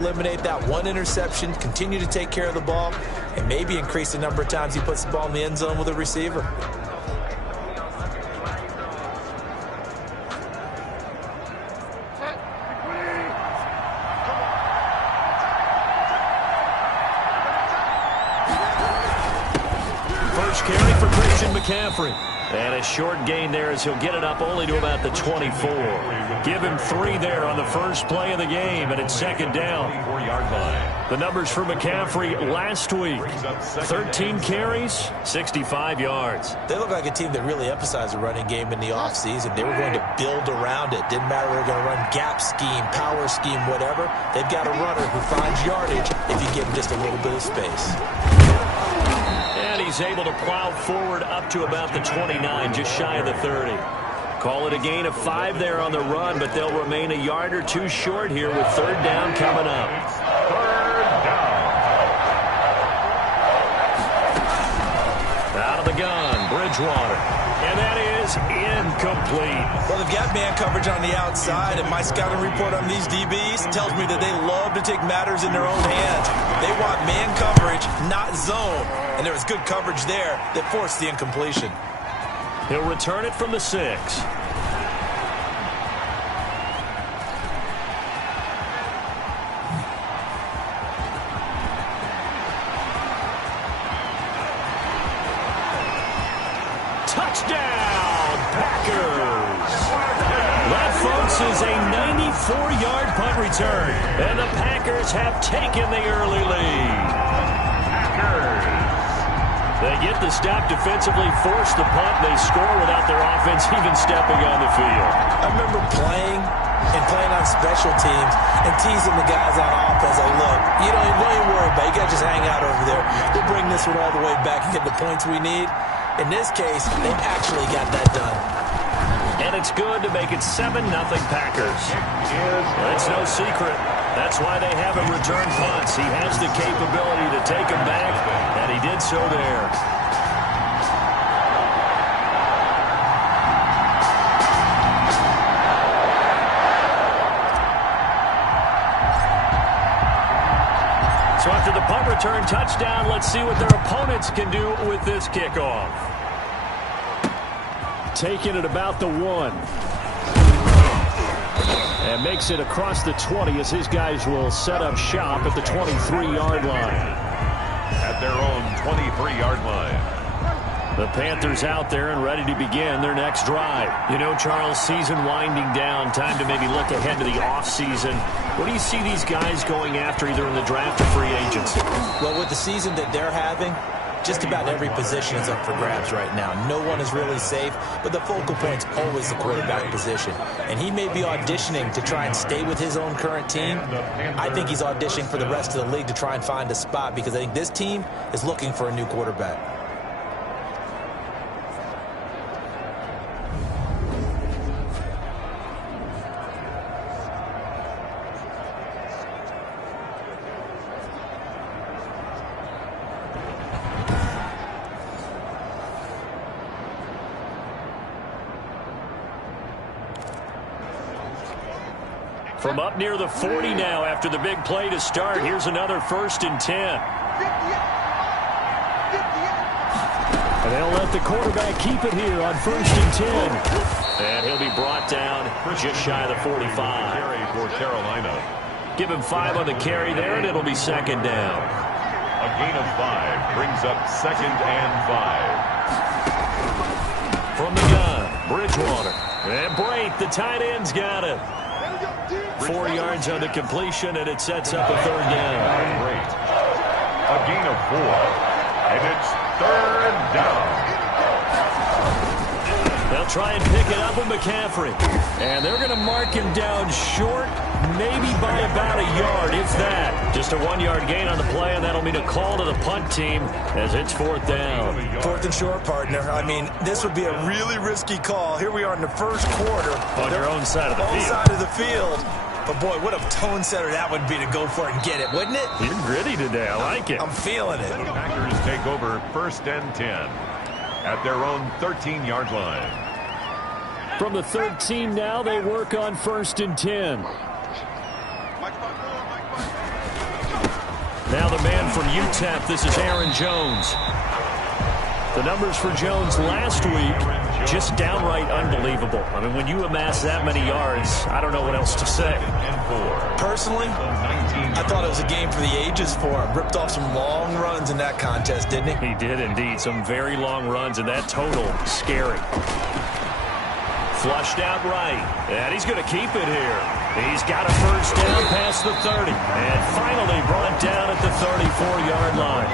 Eliminate that one interception, continue to take care of the ball, and maybe increase the number of times he puts the ball in the end zone with a receiver. First carry for Christian McCaffrey. And a short gain there as he'll get it up only to about the 24. Give him 3 there on the first play of the game, and it's second down. The numbers for McCaffrey last week: 13 carries, 65 yards. They look like a team that really emphasized the running game in the offseason. They were going to build around it. Didn't matter if they were going to run gap scheme, power scheme, whatever. They've got a runner who finds yardage if you give him just a little bit of space. And he's able to plow forward up to about the 29, just shy of the 30. Call it a gain of 5 there on the run, but they'll remain a yard or 2 short here with third down coming up. Third down. Out of the gun, Bridgewater. And that is incomplete. Well, they've got man coverage on the outside, and my scouting report on these DBs tells me that they love to take matters in their own hands. They want man coverage, not zone. And there was good coverage there that forced the incompletion. He'll return it from the 6. Touchdown, Packers! That, folks, is a 94-yard punt return. And the Packers have taken the early lead. They get the stop defensively, force the punt, and they score without their offense even stepping on the field. I remember playing on special teams and teasing the guys on offense. Like, look, you don't even worry about it. You got to just hang out over there. We'll bring this one all the way back and get the points we need. In this case, they actually got that done. And it's good to make it 7-0 Packers. It's no secret. That's why they have him return punts. He has the capability to take them back, and he did so there. So after the punt return touchdown, let's see what their opponents can do with this kickoff. Taking it about the 1. And makes it across the 20 as his guys will set up shop at the 23-yard line. At their own 23-yard line. The Panthers out there and ready to begin their next drive. You know, Charles, season winding down, time to maybe look ahead to the offseason. What do you see these guys going after either in the draft or free agency? Well, with the season that they're having, just about every position is up for grabs right now. No one is really safe, but the focal point's always the quarterback position. And he may be auditioning to try and stay with his own current team. I think he's auditioning for the rest of the league to try and find a spot because I think this team is looking for a new quarterback. From up near the 40 now after the big play to start. Here's another 1st and 10. And they'll let the quarterback keep it here on 1st and 10. And he'll be brought down just shy of the 45. Carry for Carolina. Give him 5 on the carry there, and it'll be second down. A gain of 5 brings up 2nd and 5. From the gun, Bridgewater. And Brate, the tight end's got it. 4 yards on the completion, and it sets up a third down. Great. A gain of 4, and it's third down. They'll try and pick it up with McCaffrey. And they're going to mark him down short, maybe by about a yard, if that. Just a 1-yard gain on the play, and that'll mean a call to the punt team as it's 4th down. 4th and short, partner. I mean, this would be a really risky call. Here we are in the first quarter. On your own side of the field. Side of the field. But, boy, what a tone setter that would be to go for it and get it, wouldn't it? You're gritty today. I like it. I'm feeling it. The Packers take over 1st and 10 at their own 13-yard line. From the 13 now, they work on 1st and 10. Now the man from Ichamp, this is Aaron Jones. The numbers for Jones last week, just downright unbelievable. I mean, when you amass that many yards, I don't know what else to say. Personally, I thought it was a game for the ages for him. Ripped off some long runs in that contest, didn't he? He did indeed. Some very long runs, and that total, scary. Flushed out right, and he's going to keep it here. He's got a first down past the 30, and finally brought down at the 34-yard line.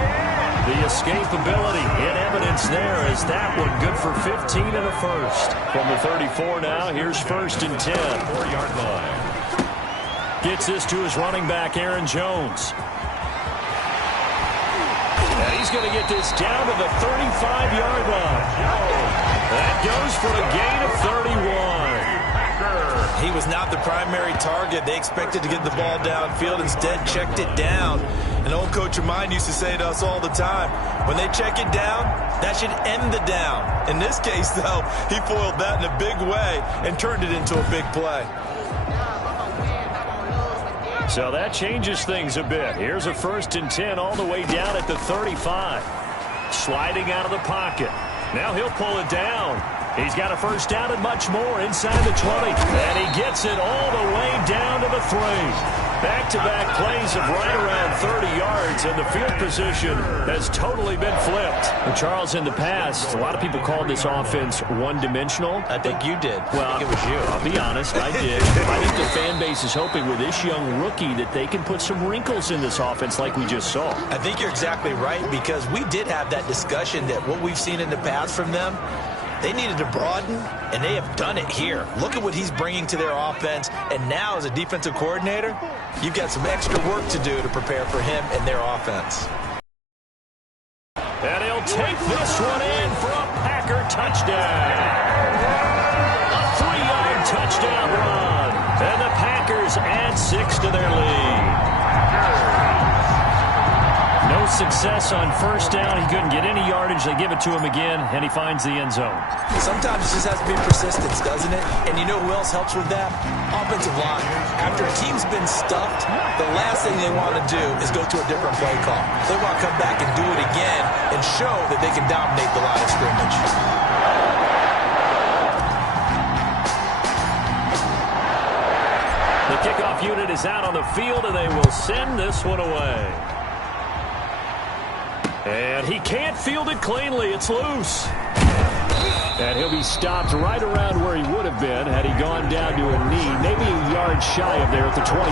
The escapability in evidence there as that one good for 15 and a first. From the 34 now, here's first and 10. 4-yard line. Gets this to his running back, Aaron Jones. And he's going to get this down to the 35-yard line. That goes for a gain of 31. He was not the primary target. They expected to get the ball downfield. Instead, checked it down. An old coach of mine used to say to us all the time, when they check it down, that should end the down. In this case, though, he foiled that in a big way and turned it into a big play. So that changes things a bit. Here's a first and 10 all the way down at the 35. Sliding out of the pocket. Now he'll pull it down. He's got a first down and much more inside the 20. And he gets it all the way down to the 3. Back-to-back plays of right around 30 yards, and the field position has totally been flipped. And Charles, in the past, a lot of people called this offense one-dimensional. I think you did. Well, I think it was you. I'll be honest, I did. I think the fan base is hoping with this young rookie that they can put some wrinkles in this offense like we just saw. I think you're exactly right, because we did have that discussion that what we've seen in the past from them, they needed to broaden, and they have done it here. Look at what he's bringing to their offense, and now as a defensive coordinator, you've got some extra work to do to prepare for him and their offense. And he'll take this one in for a Packer touchdown. A 3-yard touchdown run, and the Packers add 6 to their lead. No success on first down. He couldn't get any yardage. They give it to him again, and he finds the end zone. Sometimes it just has to be persistence, doesn't it? And you know who else helps with that? Offensive line. After a team's been stuffed, the last thing they want to do is go to a different play call. They want to come back and do it again and show that they can dominate the line of scrimmage. The kickoff unit is out on the field, and they will send this one away. And he can't field it cleanly. It's loose. And he'll be stopped right around where he would have been had he gone down to a knee, maybe a yard shy of there at the 24.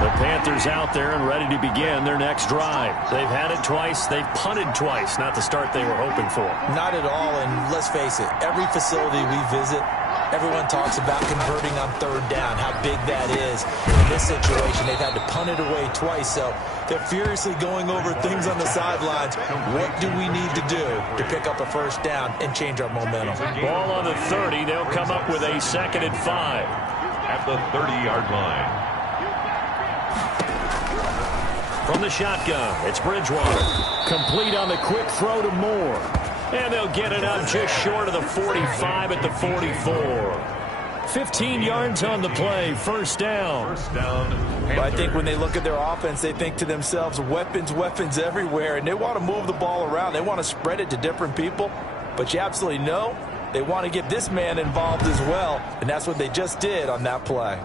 The Panthers out there and ready to begin their next drive. They've had it twice. They've punted twice. Not the start they were hoping for. Not at all, and let's face it, every facility we visit, everyone talks about converting on third down, how big that is. In this situation, they've had to punt it away twice, so they're furiously going over things on the sidelines. What do we need to do to pick up a first down and change our momentum? Ball on the 30. They'll come up with a 2nd and 5. At the 30-yard line. From the shotgun, it's Bridgewater. Complete on the quick throw to Moore. And they'll get it up just short of the 45 at the 44. 15 yards on the play, first down. But I think when they look at their offense, they think to themselves, weapons, weapons everywhere, and they want to move the ball around. They want to spread it to different people, but you absolutely know they want to get this man involved as well, and that's what they just did on that play.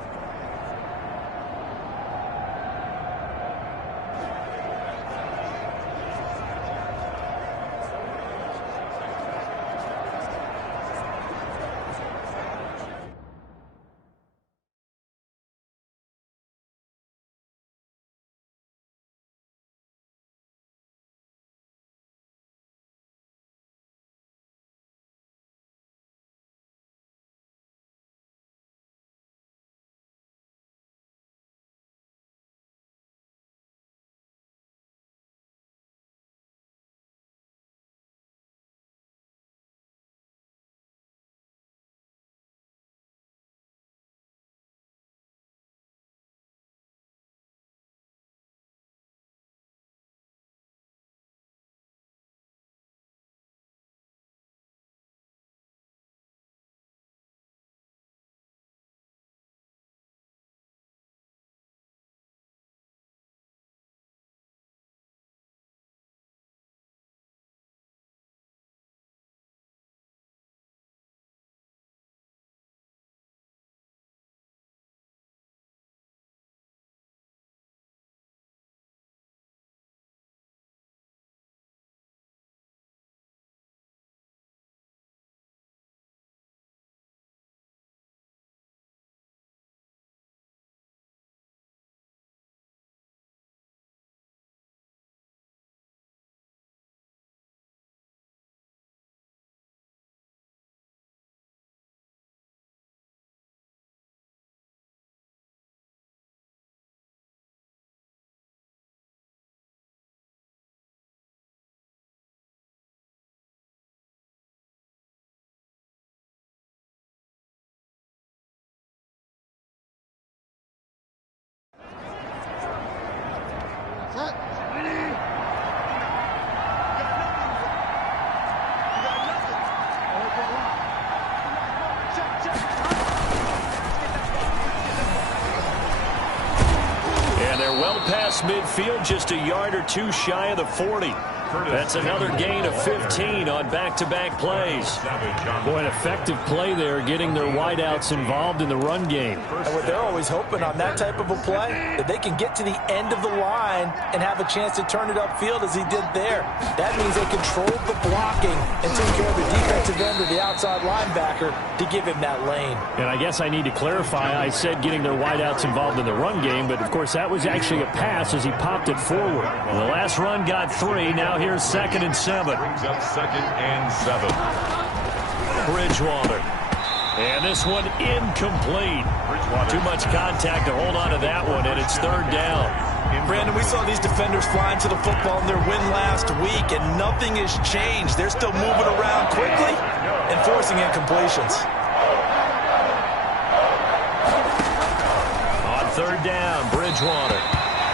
And they're well past midfield, just a yard or two shy of the 40. That's another gain of 15 on back-to-back plays. Boy, an effective play there, getting their wideouts involved in the run game. And what they're always hoping on that type of a play, that they can get to the end of the line and have a chance to turn it upfield as he did there. That means they controlled the blocking and took care of the defensive end or the outside linebacker to give him that lane. And I guess I need to clarify, I said getting their wideouts involved in the run game, but of course that was actually a pass as he popped it forward. The last run got 3, now here's 2nd and 7. Brings up 2nd and 7. Bridgewater. And this one incomplete. Too much contact to hold on to that one, and it's 3rd down. Brandon, we saw these defenders flying to the football in their win last week, and nothing has changed. They're still moving around quickly and forcing incompletions. On 3rd down, Bridgewater.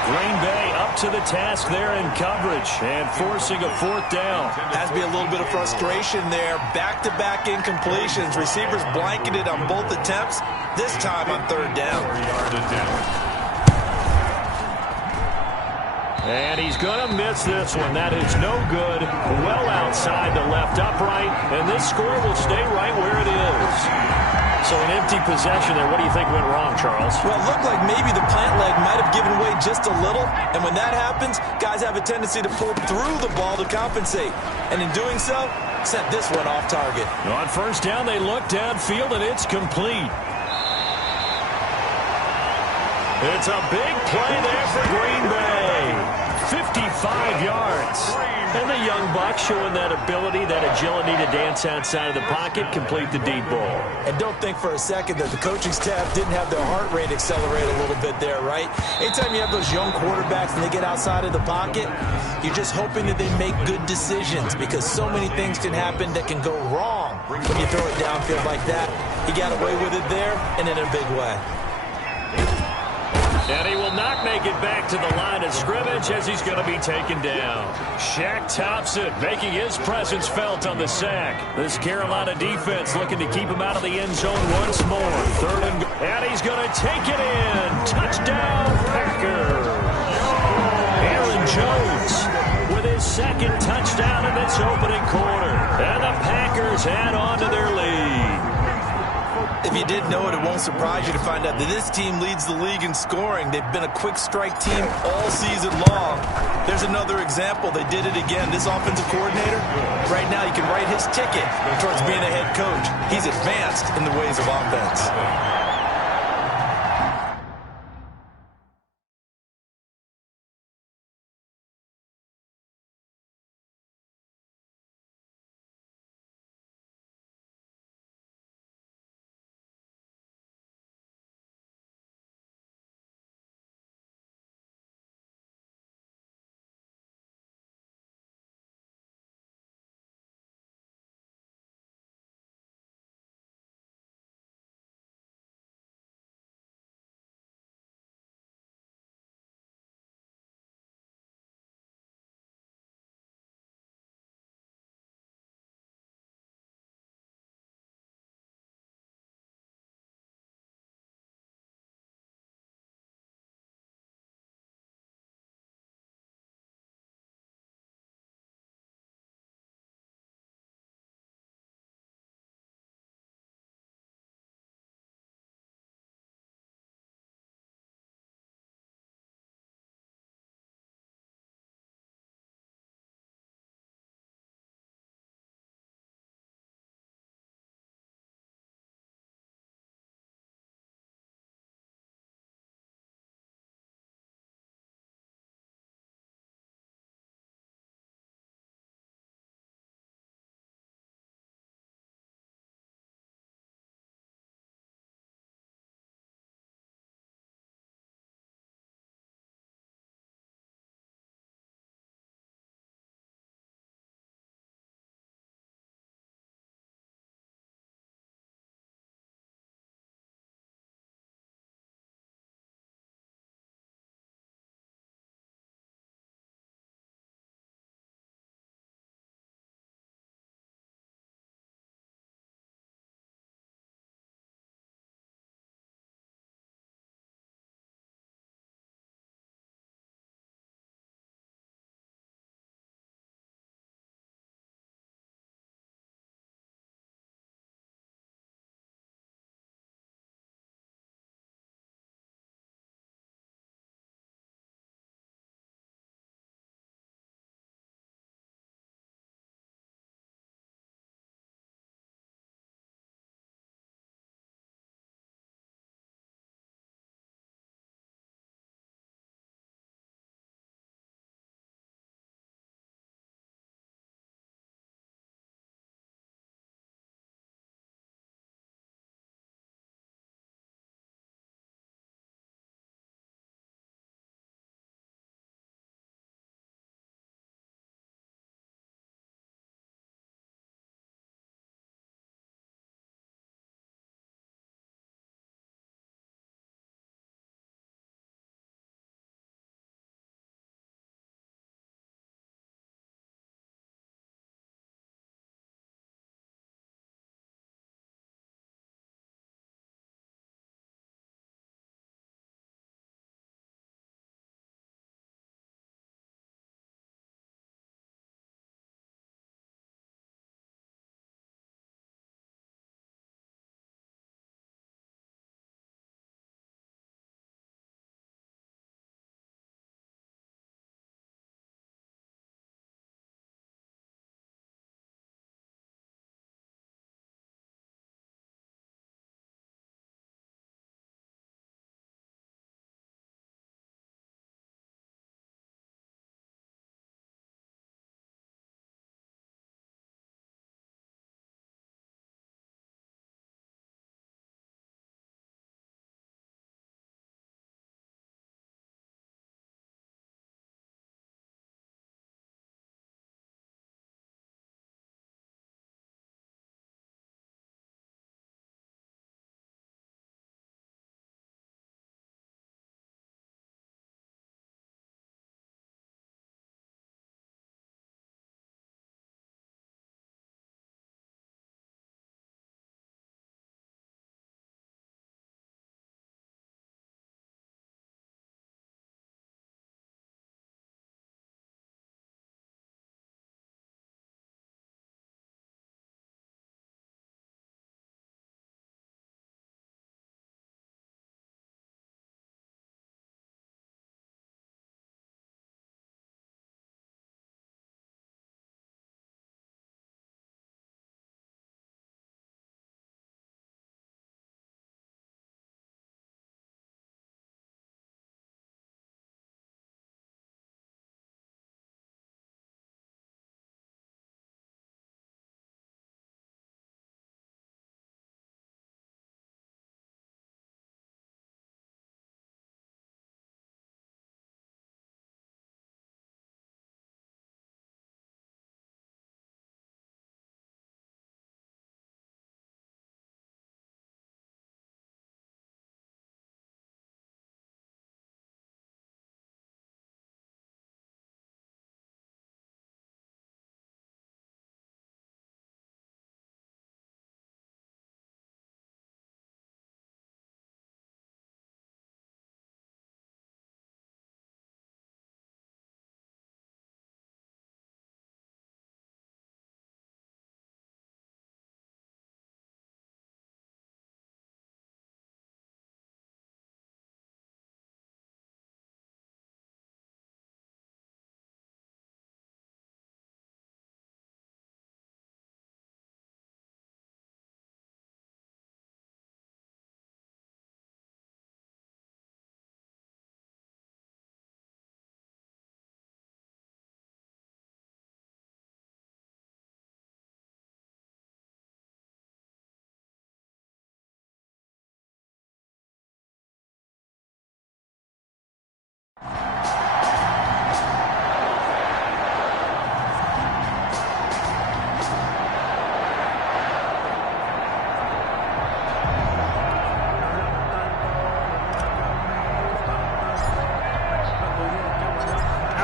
Green Bay up to the task there in coverage and forcing a 4th down. Has to be a little bit of frustration there. Back-to-back incompletions. Receivers blanketed on both attempts, this time on 3rd down. And he's going to miss this one. That is no good. Well outside the left upright, and this score will stay right where it is. So an empty possession there. What do you think went wrong, Charles? Well, it looked like maybe the plant leg might have given way just a little. And when that happens, guys have a tendency to pull through the ball to compensate. And in doing so, sent this one off target. On 1st down, they look downfield, and it's complete. It's a big play there for Green Bay. 55 yards. And the young buck showing that ability, that agility to dance outside of the pocket, complete the deep ball. And don't think for a second that the coaching staff didn't have their heart rate accelerate a little bit there, right? Anytime you have those young quarterbacks and they get outside of the pocket, you're just hoping that they make good decisions because so many things can happen that can go wrong when you throw it downfield like that. He got away with it there and in a big way. And he will not make it back to the line of scrimmage as he's going to be taken down. Shaq Thompson making his presence felt on the sack. This Carolina defense looking to keep him out of the end zone once more. 3rd and goal. And he's going to take it in. Touchdown, Packers. Aaron Jones with his 2nd touchdown in this opening quarter. And the Packers add on to their lead. If you didn't know it, it won't surprise you to find out that this team leads the league in scoring. They've been a quick strike team all season long. There's another example. They did it again. This offensive coordinator, right now you can write his ticket towards being a head coach. He's advanced in the ways of offense.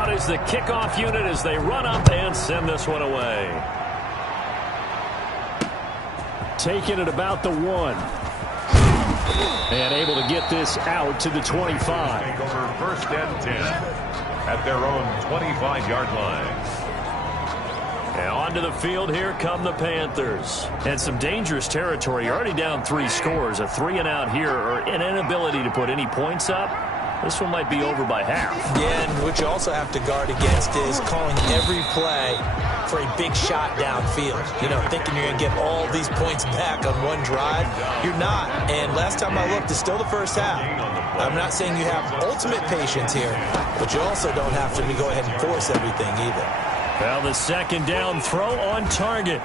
out is the kickoff unit as they run up and send this one away. Taking it about the 1. And able to get this out to the 25. Take over first and 10 at their own 25-yard line. And onto the field, here come the Panthers. And some dangerous territory. You're already down 3 scores. A 3-and-out here, or an inability to put any points up. This one might be over by half. Yeah, and what you also have to guard against is calling every play for a big shot downfield. You know, thinking you're going to get all these points back on one drive. You're not. And last time I looked, it's still the first half. I'm not saying you have ultimate patience here, but you also don't have to go ahead and force everything either. Well, the second down throw on target.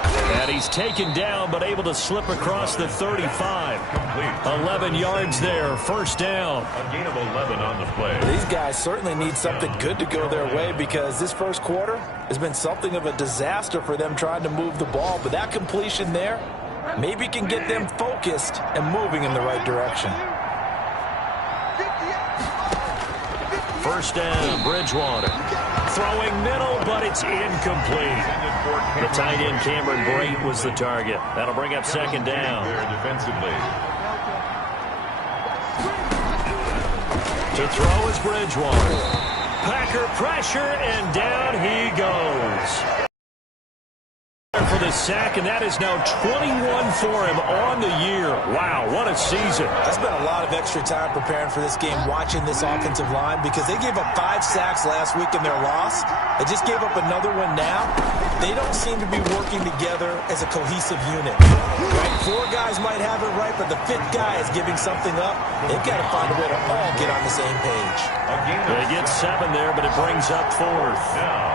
And he's taken down, but able to slip across the 35. 11 yards there, first down. A gain of 11 on the play. These guys certainly need something good to go their way because this first quarter has been something of a disaster for them trying to move the ball. But that completion there maybe can get them focused and moving in the right direction. First down, Bridgewater. Throwing middle, but it's incomplete. The tight end, Cameron Brate, was the target. That'll bring up second down. Defensively. To throw is Bridgewater. Packer pressure, and down he goes. For the sack, and that is now 21 for him on the year. Wow, what a season. I spent a lot of extra time preparing for this game, watching this offensive line, because they gave up 5 sacks last week in their loss. They just gave up another one now. They don't seem to be working together as a cohesive unit. Right? 4 guys might have it right, but the 5th guy is giving something up. They've got to find a way to all get on the same page. They get 7 there, but it brings up 4th.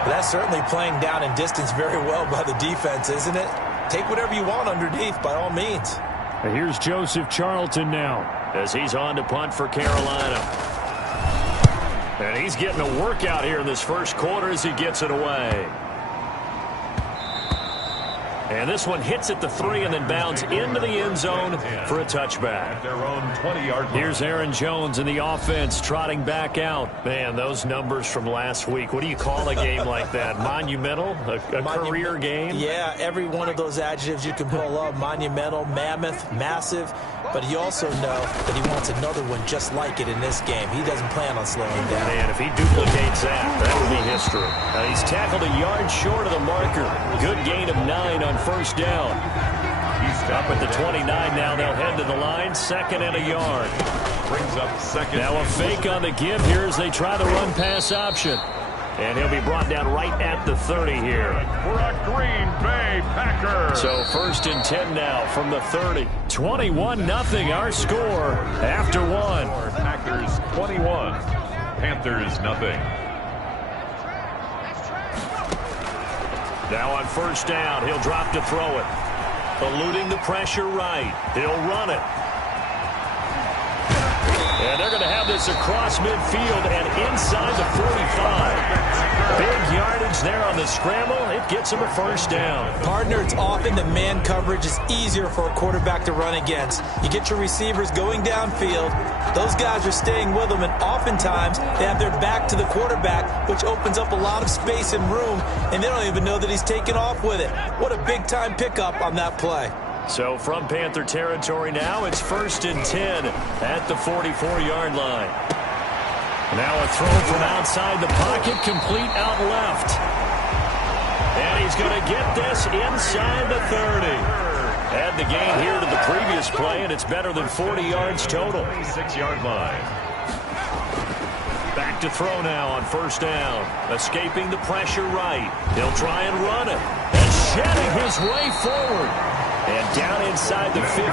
But that's certainly playing down and distance very well by the defense, isn't it? Take whatever you want underneath, by all means. And here's Joseph Charlton now as he's on to punt for Carolina. And he's getting a workout here in this first quarter as he gets it away. And this one hits at the 3 and then bounds into the end zone for a touchback. At their own 20-yard line. Here's Aaron Jones in the offense trotting back out. Man, those numbers from last week. What do you call a game like that? Monumental? A career game? Yeah, every one of those adjectives you can pull up. Monumental, mammoth, massive. But you also know that he wants another one just like it in this game. He doesn't plan on slowing down. Man, if he duplicates that would be history. Now, he's tackled a yard short of the marker. Good gain of 9 on first down. He's up at the 29 now. They'll head to the line. 2nd and a yard. Brings up 2nd. Now a fake on the give here as they try the run pass option. And he'll be brought down right at the 30 here. For a Green Bay Packer. So 1st and 10 now from the 30. 21-0 our score after 1. Packers 21. Panthers nothing. Now on first down, he'll drop to throw it. Eluding the pressure right. He'll run it. And they're going to have this across midfield and inside the 45. Big yardage there on the scramble. It gets him a first down. Partner, it's often the man coverage is easier for a quarterback to run against. You get your receivers going downfield. Those guys are staying with them, and oftentimes they have their back to the quarterback, which opens up a lot of space and room, and they don't even know that he's taken off with it. What a big-time pickup on that play. So from Panther territory now, it's 1st and 10 at the 44-yard line. Now a throw from outside the pocket, complete out left. And he's going to get this inside the 30. Add the gain here to the previous play, and it's better than 40 yards total. 26-yard line. Back to throw now on first down. Escaping the pressure right. He'll try and run it. And shedding his way forward. And down inside the 15,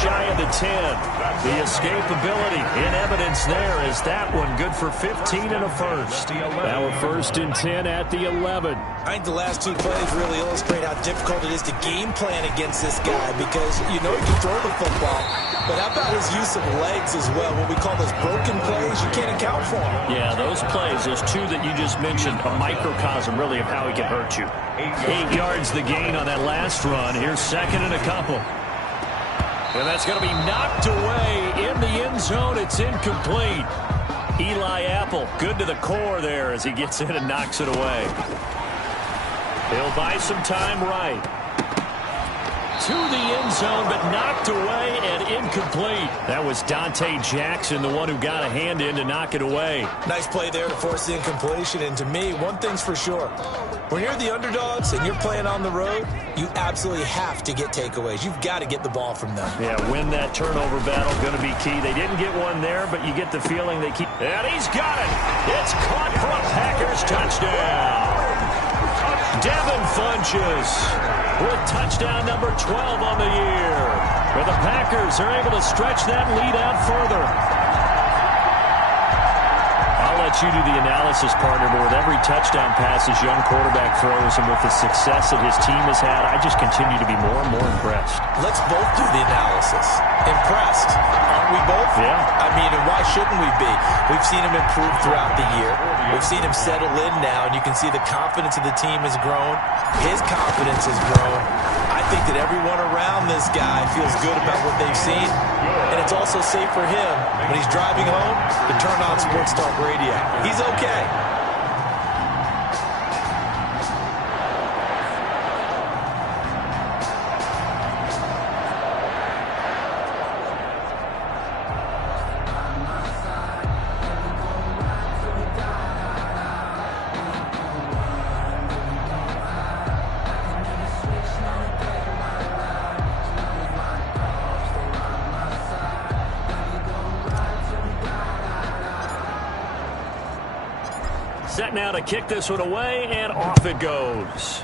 shy of the 10. The escapability in evidence there is that one good for 15 and a first. Now a 1st and 10 at the 11. I think the last 2 plays really illustrate how difficult it is to game plan against this guy, because you know he can throw the football, but how about his use of legs as well? What we call those broken plays, you can't account for them. Yeah, those plays, those 2 that you just mentioned, a microcosm really of how he can hurt you. 8 yards the gain on that last run. Here's 2nd and a couple. And that's going to be knocked away in the end zone. It's incomplete. Eli Apple couple. Good to the core there as he gets in and knocks it away. He'll buy some time right. To the end zone, but knocked away and incomplete. That was Dante Jackson, the one who got a hand in to knock it away. Nice play there to force the incompletion. And to me, one thing's for sure. When you're the underdogs and you're playing on the road, you absolutely have to get takeaways. You've got to get the ball from them. Yeah, win that turnover battle, going to be key. They didn't get one there, but you get the feeling they keep. And he's got it. It's caught for a Packers touchdown. Devin Funches with touchdown number 12 on the year. But the Packers are able to stretch that lead out further. I'll let you do the analysis, partner, but with every touchdown pass his young quarterback throws and with the success that his team has had, I just continue to be more and more impressed. Let's both do the analysis. Impressed. Aren't we both? Yeah. I mean, and why shouldn't we be? We've seen him improve throughout the year. We've seen him settle in now, and you can see the confidence of the team has grown. His confidence has grown. I think that everyone around this guy feels good about what they've seen, and it's also safe for him when he's driving home to turn on Sports Talk Radio. He's okay. Set now to kick this one away, and off it goes.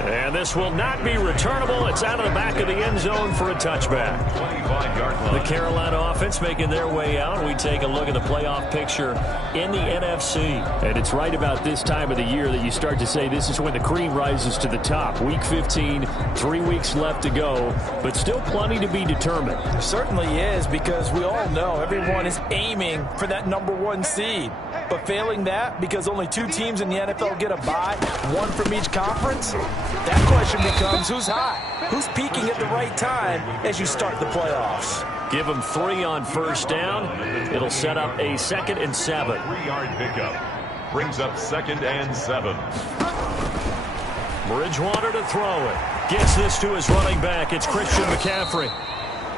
And this will not be returnable. It's out of the back of the end zone for a touchback. 25-yard line. The Carolina offense making their way out. We take a look at the playoff picture in the NFC. And it's right about this time of the year that you start to say this is when the cream rises to the top. Week 15, 3 weeks left to go, but still plenty to be determined. There certainly is, because we all know everyone is aiming for that #1 seed. But failing that, because only 2 teams in the NFL get a bye, 1 from each conference, that question becomes who's hot? Who's peaking at the right time as you start the playoffs? Give them 3 on first down. It'll set up a 2nd and 7. 3-yard pickup. Brings up 2nd and 7. Bridgewater to throw it. Gets this to his running back. It's Christian McCaffrey.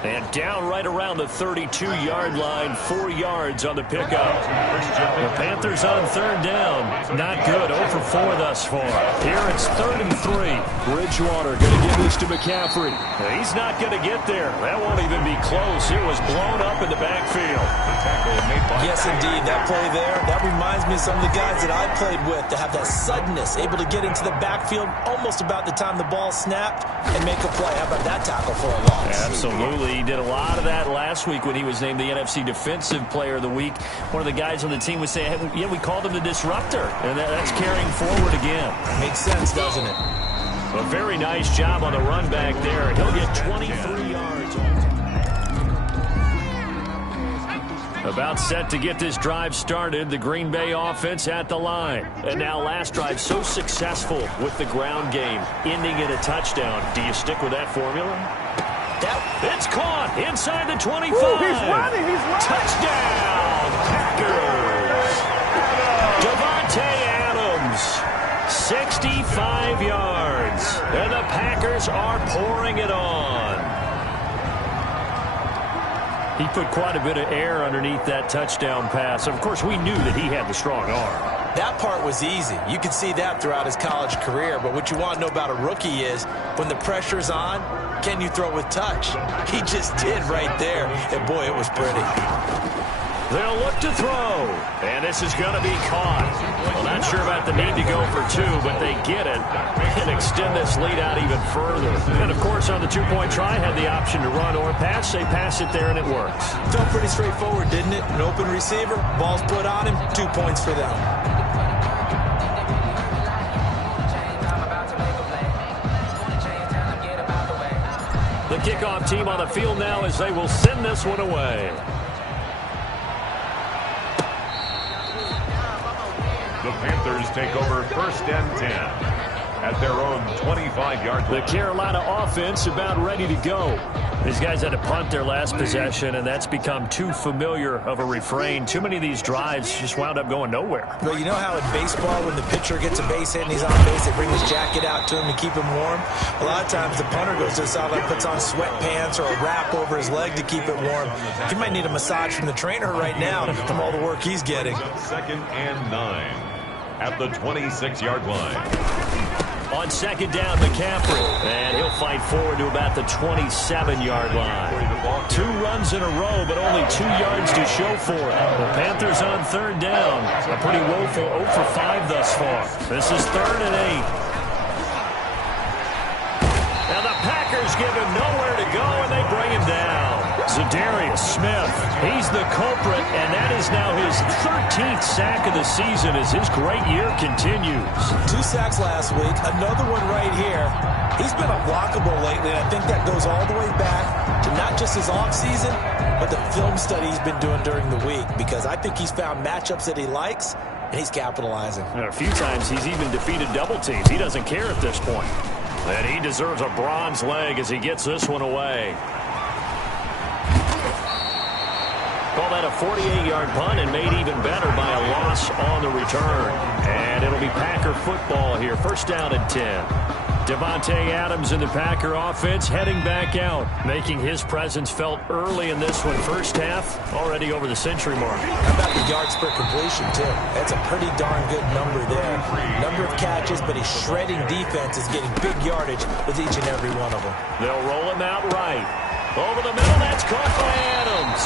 And down right around the 32-yard line, 4 yards on the pickup. The Panthers on 3rd down. Not good, 0 for 4 thus far. Here it's 3rd and 3. Bridgewater going to give this to McCaffrey. He's not going to get there. That won't even be close. It was blown up in the backfield. Yes, indeed. That play there, that reminds me of some of the guys that I played with to have that suddenness, able to get into the backfield almost about the time the ball snapped and make a play. How about that tackle for a loss? Absolutely. He did a lot of that last week when he was named the NFC Defensive Player of the Week. One of the guys on the team would say, hey, yeah, we called him the disruptor. And that's carrying forward again. Makes sense, doesn't it? A very nice job on the run back there. He'll get 23 yards. About set to get this drive started. The Green Bay offense at the line. And now last drive so successful with the ground game, ending in a touchdown. Do you stick with that formula? It's caught inside the 25. Ooh, he's running. Touchdown, Packers. Devontae Adams, 65 yards. And the Packers are pouring it on. He put quite a bit of air underneath that touchdown pass. Of course, we knew that he had the strong arm. That part was easy. You could see that throughout his college career. But what you want to know about a rookie is when the pressure's on, can you throw with touch? He just did right there. And, boy, it was pretty. They'll look to throw. And this is going to be caught. Well, not sure about the need to go for 2, but they get it and extend this lead out even further. And, of course, on the 2-point try, had the option to run or pass. They pass it there, and it works. Felt pretty straightforward, didn't it? An open receiver, ball's put on him, 2 points for them. The kickoff team on the field now as they will send this one away. The Panthers take over 1st and 10 at their own 25-yard line. The Carolina offense about ready to go. These guys had to punt their last possession, and that's become too familiar of a refrain. Too many of these drives just wound up going nowhere. Well, you know how in baseball, when the pitcher gets a base hit and he's on base, they bring his jacket out to him to keep him warm? A lot of times the punter goes to the sideline, puts on sweatpants or a wrap over his leg to keep it warm. He might need a massage from the trainer right now from all the work he's getting. 2nd and 9 at the 26-yard line. On 2nd down, McCaffrey, and he'll fight forward to about the 27-yard line. 2 runs in a row, but only 2 yards to show for it. The Panthers on 3rd down. A pretty woeful 0 for 5 thus far. This is 3rd and 8. Now the Packers give him nowhere to go, and they bring him down. Zadarius Smith, he's the culprit, and that is now his 13th sack of the season as his great year continues. 2 sacks last week, another one right here. He's been unblockable lately, and I think that goes all the way back to not just his offseason, but the film study he's been doing during the week, because I think he's found matchups that he likes, and he's capitalizing. And a few times he's even defeated double teams. He doesn't care at this point. And he deserves a bronze leg as he gets this one away. Call that a 48-yard punt and made even better by a loss on the return. And it'll be Packer football here. 1st down and 10. Devontae Adams in the Packer offense heading back out, making his presence felt early in this one. First half, already over the century mark. How about the yards per completion, too? That's a pretty darn good number there. Number of catches, but he's shredding defense, is getting big yardage with each and every one of them. They'll roll him out right. Over the middle, that's caught by Adams.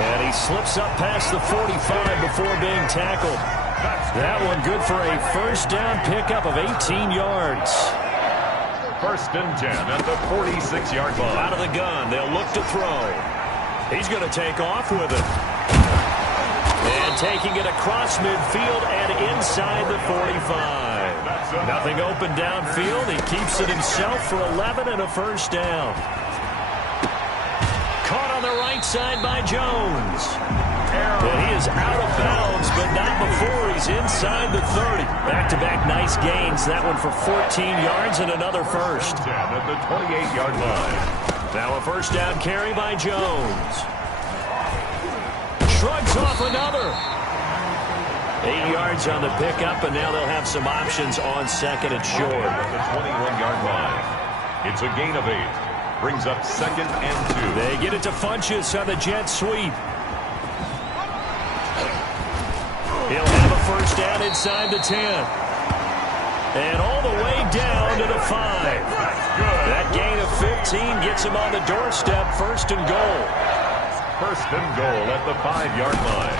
And he slips up past the 45 before being tackled. That one good for a 1st down pickup of 18 yards. 1st and 10 at the 46-yard line. Out of the gun, they'll look to throw. He's going to take off with it. And taking it across midfield and inside the 45. Nothing open downfield. He keeps it himself for 11 and a 1st down. Caught on the right side by Jones. And he is out of bounds, but not before he's inside the 30. Back-to-back nice gains. That one for 14 yards and another 1st. At the 28-yard line. Now a 1st down carry by Jones. Shrugs off another. 8 yards on the pickup, and now they'll have some options on 2nd and short. At the 21-yard line. It's a gain of 8. Brings up 2nd and 2. They get it to Funchess on the jet sweep. He'll have a 1st down inside the 10. And all the way down to the 5. That gain of 15 gets him on the doorstep. 1st and goal. 1st and goal at the 5-yard line.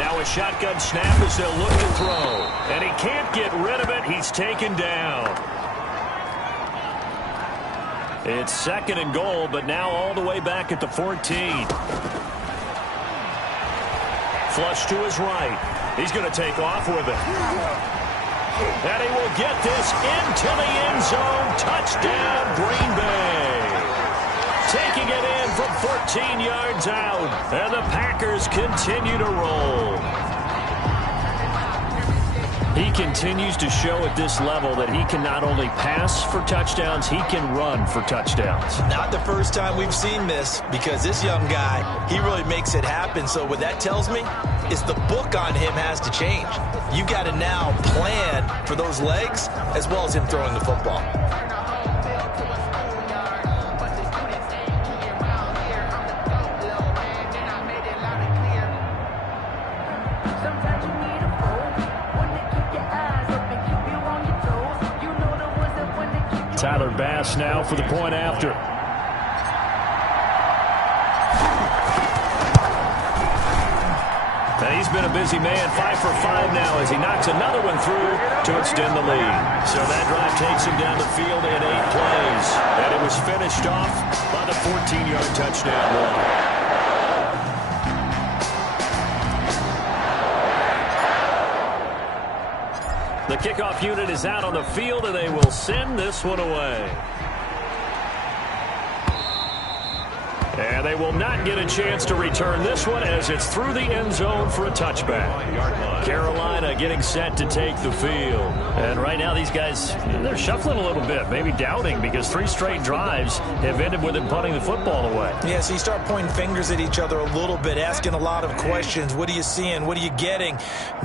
Now a shotgun snap as they'll look to throw. And he can't get rid of it. He's taken down. It's 2nd and goal, but now all the way back at the 14. Flush to his right. He's going to take off with it. And he will get this into the end zone. Touchdown, Green Bay. Taking it in from 14 yards out. And the Packers continue to roll. He continues to show at this level that he can not only pass for touchdowns, he can run for touchdowns. Not the first time we've seen this, because this young guy, he really makes it happen. So what that tells me is the book on him has to change. You got to now plan for those legs as well as him throwing the football. Tyler Bass now for the point after. And he's been a busy man, 5 for 5 now as he knocks another one through to extend the lead. So that drive takes him down the field in 8 plays. And it was finished off by the 14-yard touchdown run. The kickoff unit is out on the field, and they will send this one away. And they will not get a chance to return this one as it's through the end zone for a touchback. Carolina getting set to take the field. And right now these guys, they're shuffling a little bit, maybe doubting, because 3 straight drives have ended with them punting the football away. Yeah, so you start pointing fingers at each other a little bit, asking a lot of questions. What are you seeing? What are you getting?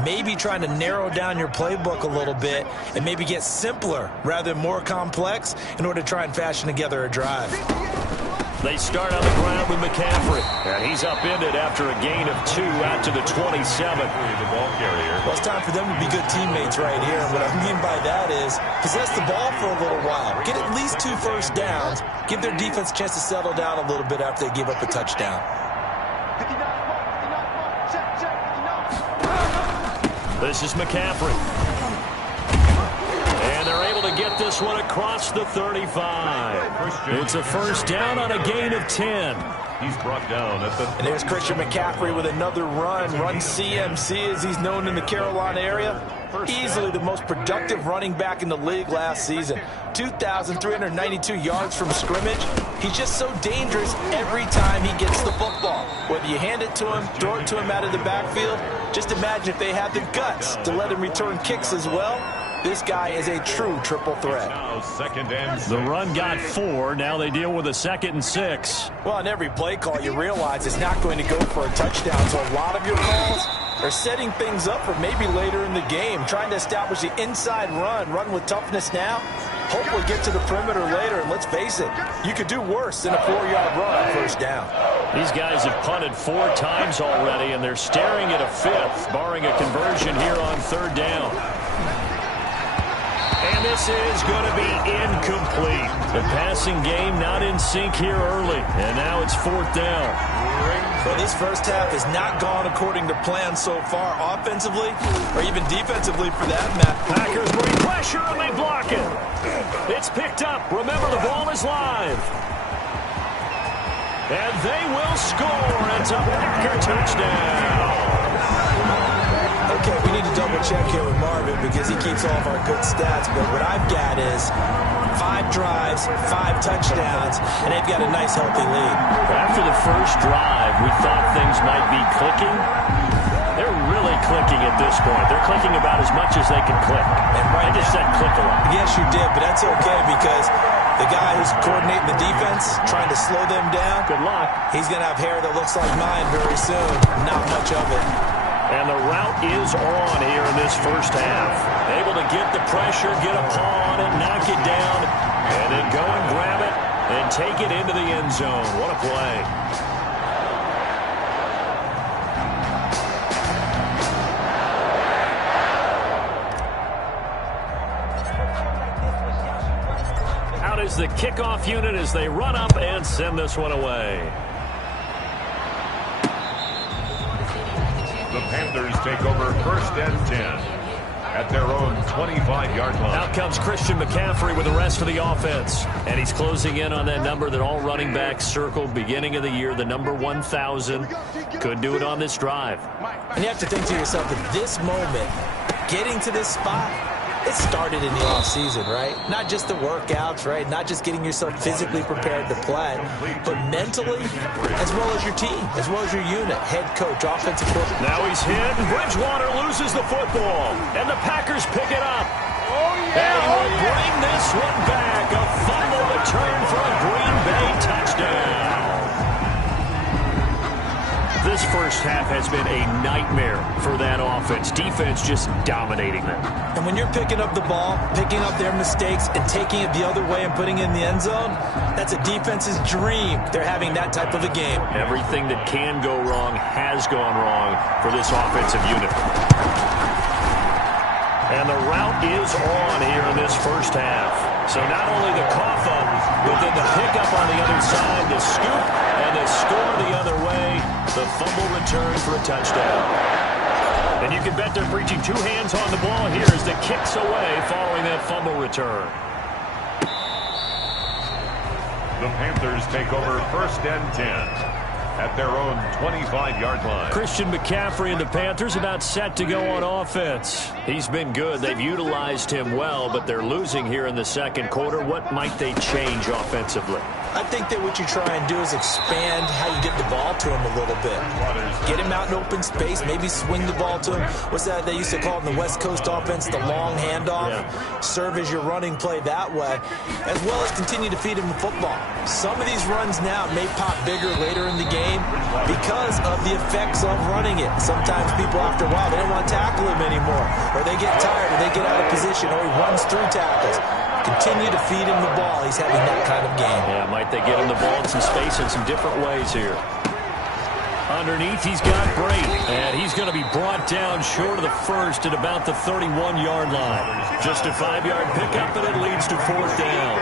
Maybe trying to narrow down your playbook a little bit and maybe get simpler rather than more complex in order to try and fashion together a drive. They start on the ground with McCaffrey, and he's upended after a gain of 2 out to the 27. The ball carrier. Well, it's time for them to be good teammates right here. And what I mean by that is possess the ball for a little while. Get at least 2 first downs. Give their defense a chance to settle down a little bit after they give up a touchdown. This is McCaffrey. And they're able to get this one across the 35. It's a first down on a gain of 10. He's brought down at the... And there's Christian McCaffrey with another run CMC as he's known in the Carolina area. Easily the most productive running back in the league last season. 2,392 yards from scrimmage. He's just so dangerous every time he gets the football. Whether you hand it to him, throw it to him out of the backfield, just imagine if they had the guts to let him return kicks as well. This guy is a true triple threat. Now second and 6. The run got 4. Now they deal with a 2nd and 6. Well, on every play call, you realize it's not going to go for a touchdown. So a lot of your calls are setting things up for maybe later in the game, trying to establish the inside run with toughness now. Hopefully get to the perimeter later, and let's face it, you could do worse than a 4-yard run on first down. These guys have punted 4 times already, and they're staring at a 5th, barring a conversion here on 3rd down. And this is going to be incomplete. The passing game not in sync here early, and now it's 4th down. Well, this first half has not gone according to plan so far, offensively or even defensively for that matter. Packers bring pressure, and they block it. It's picked up. Remember, the ball is live. And they will score. It's a Packer touchdown. Okay, we need to double-check here with Marvin because he keeps all of our good stats, but what I've got is 5 drives, 5 touchdowns, and they've got a nice, healthy lead. After the first drive, we thought things might be clicking. They're really clicking at this point. They're clicking about as much as they can click. And right I just said click a lot. Yes, you did, but that's okay because the guy who's coordinating the defense, trying to slow them down, Good luck. he's going to have hair that looks like mine very soon. Not much of it. And the route is on here in this first half. Able to get the pressure, get a paw on it, knock it down, and then go and grab it and take it into the end zone. What a play. Out is the kickoff unit as they run up and send this one away. The Panthers take over 1st and 10 at their own 25-yard line. Out comes Christian McCaffrey with the rest of the offense. And he's closing in on that number that all running backs circled beginning of the year, the number 1,000. Could do it on this drive. And you have to think to yourself, at this moment, getting to this spot, it started in the offseason, right? Not just the workouts, right? Not just getting yourself physically prepared to play, but mentally, as well as your team, as well as your unit, head coach, offensive coordinator. Now he's hit, and Bridgewater loses the football. And the Packers pick it up. And he will bring this one back. A fumble return for a Green Bay touchdown. This first half has been a nightmare for that offense. Defense just dominating them. And when you're picking up the ball, picking up their mistakes, and taking it the other way and putting it in the end zone, that's a defense's dream. They're having that type of a game. Everything that can go wrong has gone wrong for this offensive unit. And the route is on here in this first half. So not only the cough up, but then the pickup on the other side, the scoop, and the score the other way. The fumble return for a touchdown. And you can bet they're preaching 2 hands on the ball here as the kicks away following that fumble return. The Panthers take over 1st and 10 at their own 25-yard line. Christian McCaffrey and the Panthers about set to go on offense. He's been good. They've utilized him well, but they're losing here in the second quarter. What might they change offensively? I think that what you try and do is expand how you get the ball to him a little bit. Get him out in open space, maybe swing the ball to him. What's that they used to call in the West Coast offense, the long handoff? Yeah. Serve as your running play that way, as well as continue to feed him the football. Some of these runs now may pop bigger later in the game because of the effects of running it. Sometimes people, after a while, they don't want to tackle him anymore, or they get tired, or they get out of position, or he runs through tackles. Continue to feed him the ball. He's having that kind of game. Yeah, might they get him the ball in some space in some different ways here. Underneath, he's got Brady, and he's going to be brought down short of the first at about the 31-yard line. Just a 5-yard pickup, and it leads to 4th down.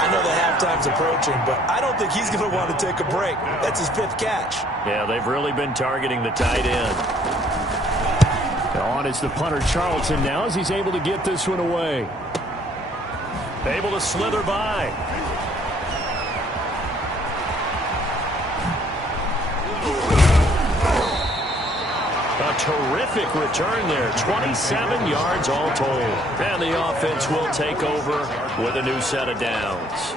I know the halftime's approaching, but I don't think he's going to want to take a break. That's his 5th catch. Yeah, they've really been targeting the tight end. On is the punter, Charlton, now as he's able to get this one away. Able to slither by. A terrific return there. 27 yards all told. And the offense will take over with a new set of downs.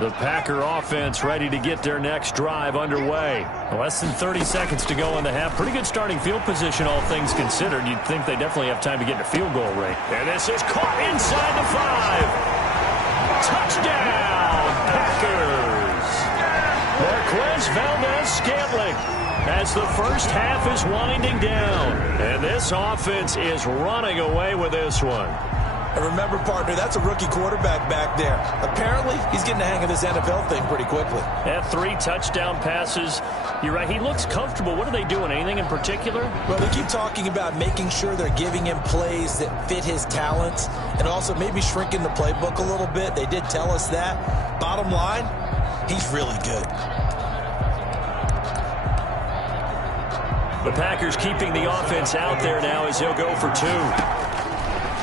The Packer offense ready to get their next drive underway. Less than 30 seconds to go in the half. Pretty good starting field position, all things considered. You'd think they definitely have time to get to field goal range. And this is caught inside the 5. Touchdown, Packers. Marquez Valdez-Scantling as the first half is winding down. And this offense is running away with this one. And remember, partner, that's a rookie quarterback back there. Apparently, he's getting the hang of this NFL thing pretty quickly. Yeah, 3 touchdown passes. You're right, he looks comfortable. What are they doing? Anything in particular? Well, they keep talking about making sure they're giving him plays that fit his talents and also maybe shrinking the playbook a little bit. They did tell us that. Bottom line, he's really good. The Packers keeping the offense out there now as he'll go for 2.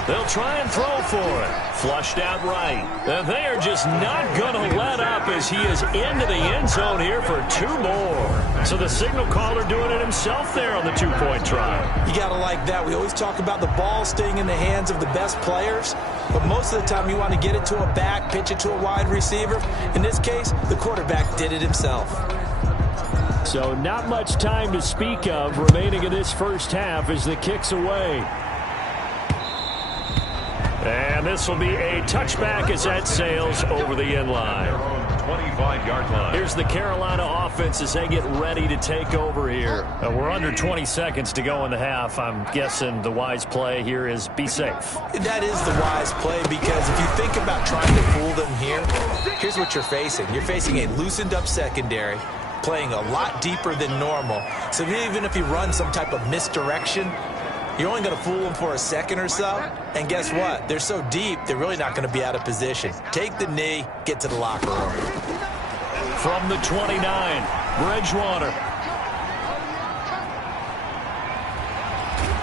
They'll try and throw for it. Flushed out right. And they are just not going to let up as he is into the end zone here for 2 more. So the signal caller doing it himself there on the 2-point try. You got to like that. We always talk about the ball staying in the hands of the best players. But most of the time you want to get it to a back, pitch it to a wide receiver. In this case, the quarterback did it himself. So not much time to speak of remaining in this first half as the kick's away. And this will be a touchback as that sails over the end line. 25-yard line. Here's the Carolina offense as they get ready to take over here. We're under 20 seconds to go in the half. I'm guessing the wise play here is be safe. That is the wise play because if you think about trying to fool them here, here's what you're facing. You're facing a loosened up secondary, playing a lot deeper than normal. So even if you run some type of misdirection, you're only going to fool them for a second or so. And guess what? They're so deep, they're really not going to be out of position. Take the knee, get to the locker room. From the 29, Bridgewater.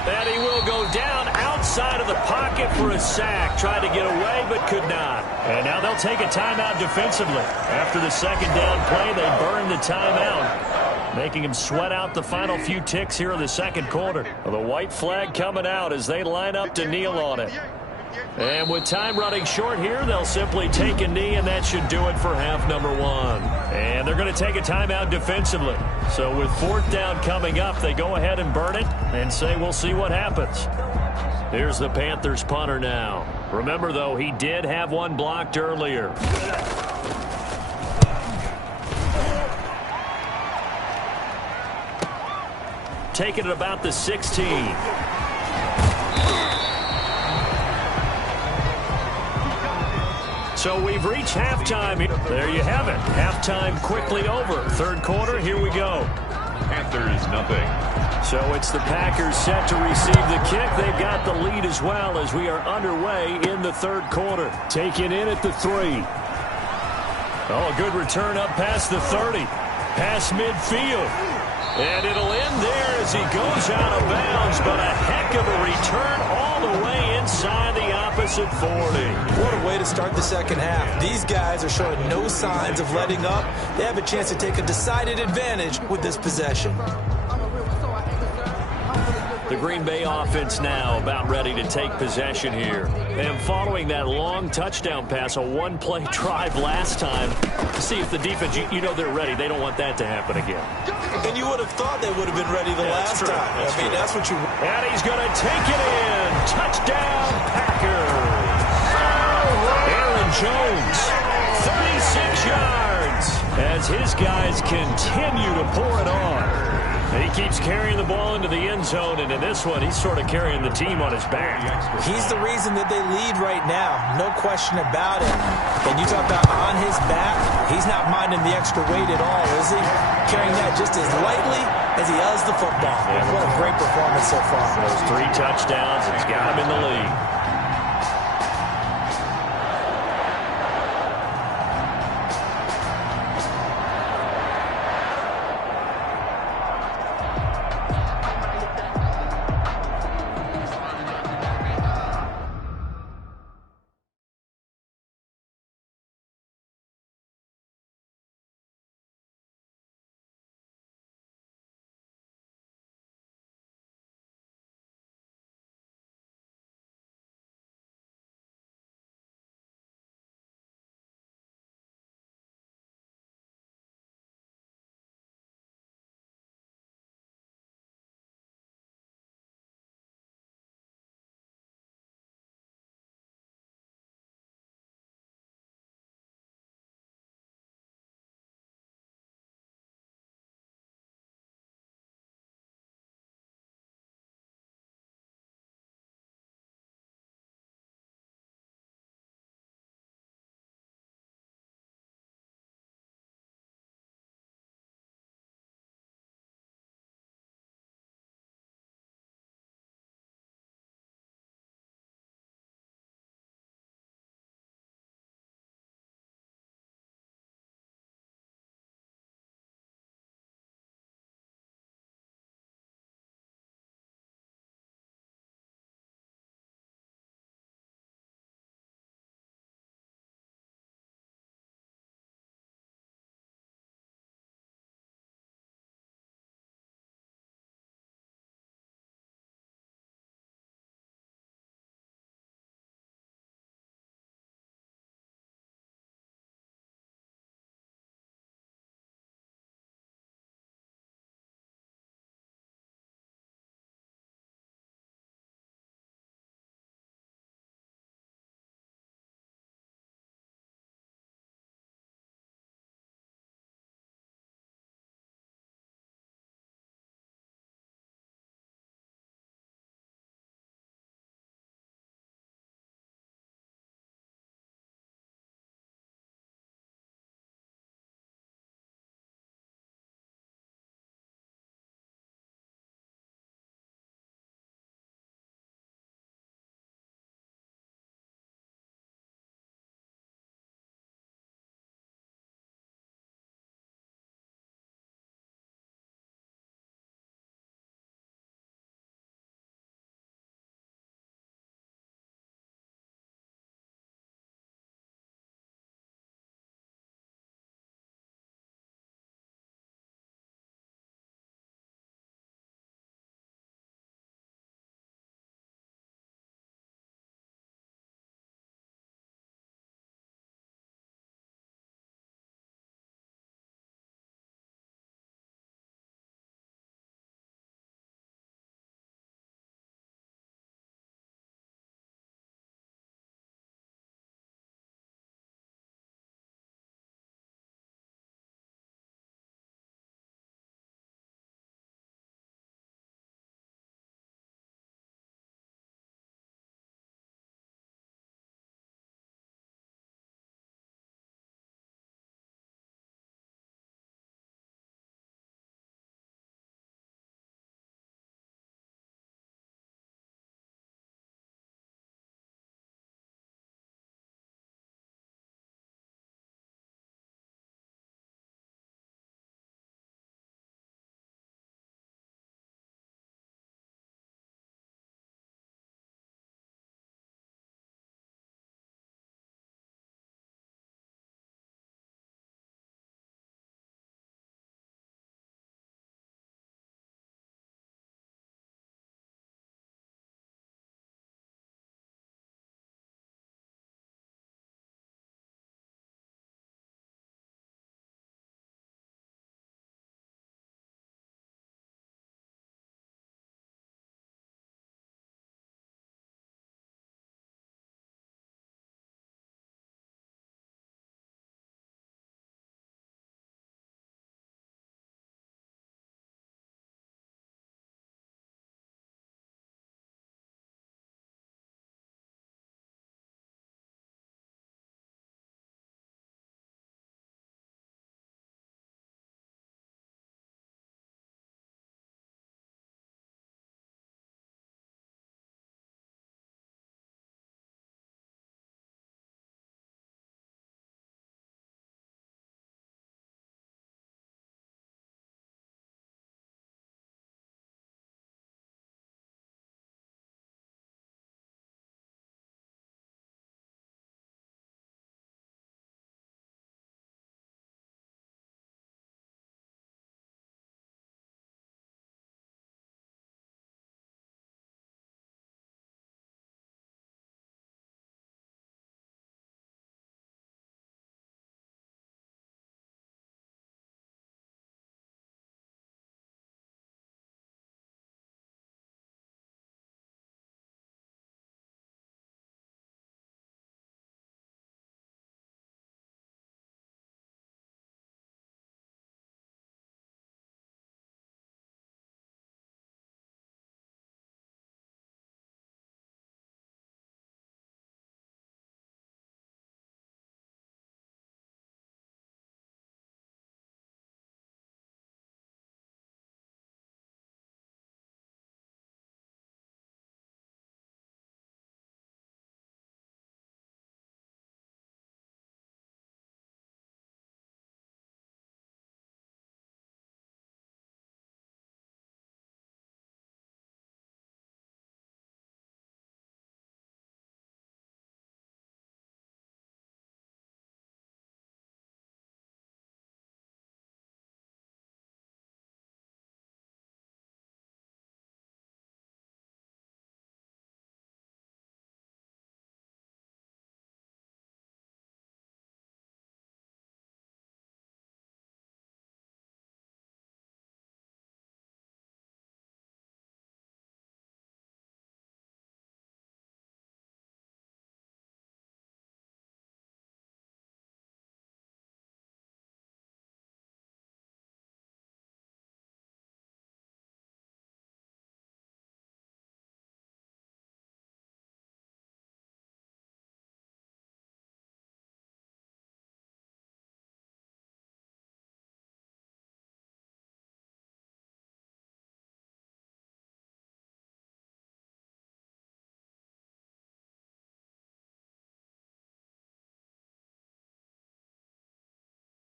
And he will go down outside of the pocket for a sack. Tried to get away, but could not. And now they'll take a timeout defensively. After the second down play, they burn the timeout, making him sweat out the final few ticks here in the second quarter. The white flag coming out as they line up to kneel on it. And with time running short here, they'll simply take a knee, and that should do it for half number 1. And they're going to take a timeout defensively. So with 4th down coming up, they go ahead and burn it and say we'll see what happens. Here's the Panthers punter now. Remember, though, he did have one blocked earlier. Take it at about the 16. So we've reached halftime. There you have it. Halftime quickly over. Third quarter, here we go. Panthers nothing. So it's the Packers set to receive the kick. They've got the lead as well as we are underway in the third quarter. Taken in at the 3. Oh, a good return up past the 30. Past midfield. And it'll end there as he goes out of bounds, but a heck of a return all the way inside the opposite 40. What a way to start the second half. These guys are showing no signs of letting up. They have a chance to take a decided advantage with this possession. The Green Bay offense now about ready to take possession here. And following that long touchdown pass, a one-play drive last time, to see if the defense, you know they're ready. They don't want that to happen again. And you would have thought they would have been ready the last time. That's what you... And he's going to take it in. Touchdown, Packers. Aaron Jones, 36 yards, as his guys continue to pour it on. He keeps carrying the ball into the end zone, and in this one, he's sort of carrying the team on his back. He's the reason that they lead right now. No question about it. And you talk about on his back, he's not minding the extra weight at all, is he? Carrying that just as lightly as he does the football. What a great performance so far. Those 3 touchdowns, it's got him in the lead.